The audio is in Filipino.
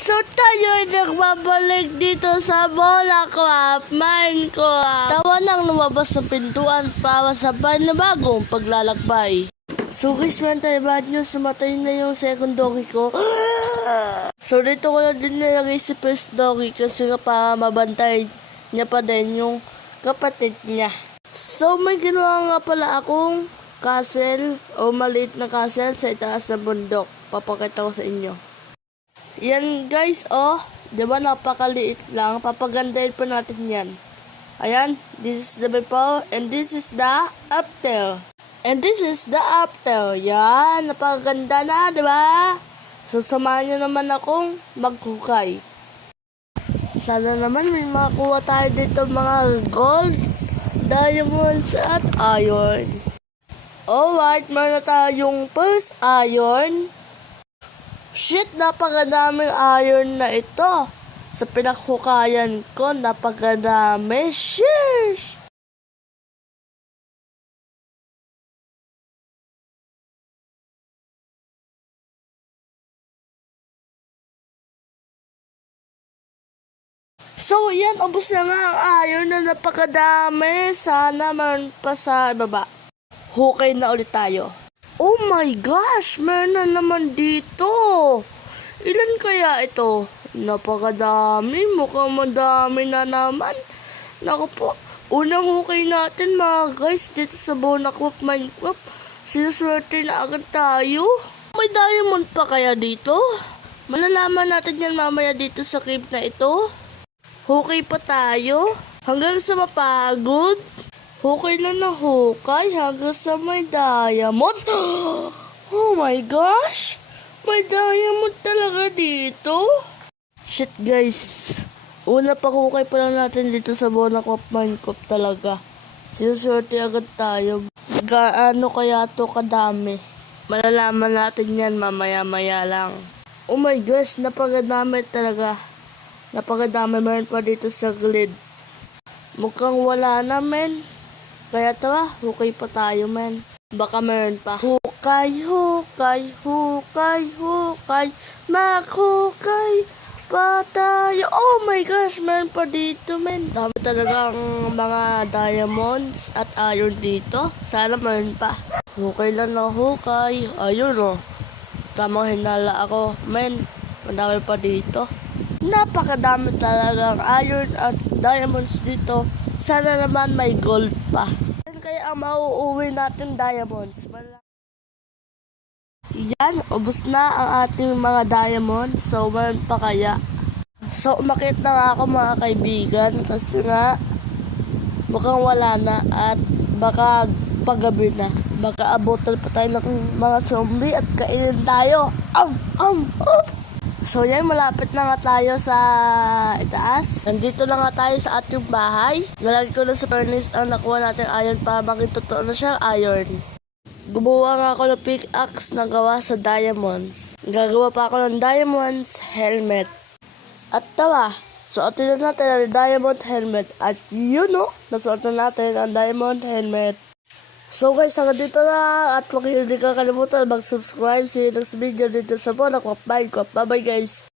So tayo ay nagbabalik dito sa Bonacrap Minecraft. Tawa nang lumabas sa pintuan para sa panibagong paglalakbay. So guys, man tayo bad news, sumatay na yung second doggy ko. So dito ko na din nilagay si first doggy kasi nga para mabantay niya pa din yung kapatid niya. So may ginawa nga pala akong castle o maliit na castle sa itaas ng bundok. Papakita ko sa inyo. Yan guys, oh, di ba napakaliit lang, papagandahin pa natin yan. Ayan, this is the before and this is the after. And this is the after. Yan, napakaganda na, di ba? So samahan nyo naman akong maghukay. Sana naman may makakuha tayo dito mga gold, diamonds at iron. Alright, meron na tayong first iron. Shit, napakadaming iron na ito. Sa pinakhukayan ko, napakadami. Sheesh! So, yan, ubos na nga ang iron na napakadami. Sana meron pa sa ibaba. Hukay na ulit tayo. Oh my gosh, meron na naman dito. Ilan kaya ito? Napakadami, mukhang madami na naman. Naku po, unang hukay natin mga guys dito sa Bonacrap Minecraft. Sinuswerte na agad tayo. May diamond pa kaya dito? Malalaman natin yan mamaya dito sa cave na ito. Hukay pa tayo hanggang sa mapagod. Hukay na hukay hanggang sa may diamond. Oh my gosh! May diamond talaga dito. Shit guys. Una pa hukay pa lang natin dito sa Bonacrap Minecraft talaga. Sinuswerte agad tayo. Gaano kaya to kadami? Malalaman natin yan mamaya-maya lang. Oh my gosh, napakadami talaga. Napakadami, meron pa dito sa grid. Mukhang wala na men. Kaya tara, hukay pa tayo men. Baka meron pa. Hukay, hukay, hukay, hukay. Maghukay pa tayo. Oh my gosh, meron pa dito men. Dami talagang mga diamonds at iron dito. Sana meron pa. Hukay lang na hukay. Ayun oh. Tamang hinala ako. Men, madami pa dito. Napakadami talagang iron at diamonds dito. Sana naman may gold pa. Kaya ang mauuwi natin diamonds. Yan, ubos na ang ating mga diamonds. So, meron pa kaya. So, umakit na nga ako mga kaibigan. Kasi nga, mukhang wala na. At baka paggabi na. Baka abutan pa tayo ng mga zombie at kainin tayo. So yan, malapit na nga tayo sa itaas. Nandito na nga tayo sa ating bahay. Nalagay ko na sa furnace ang nakuha natin iron para maging totoo na siyang iron. Gumawa nga ako ng pickaxe na gawa sa diamonds. Gagawa pa ako ng diamonds helmet. At tawa, suotin na natin ang diamond helmet. At yun o, nasuot na natin ang diamond helmet. So guys, hanggang dito lang at huwag hindi ka kalimutan mag-subscribe. See you next video dito sa Bonacrap Minecraft. Bye bye guys!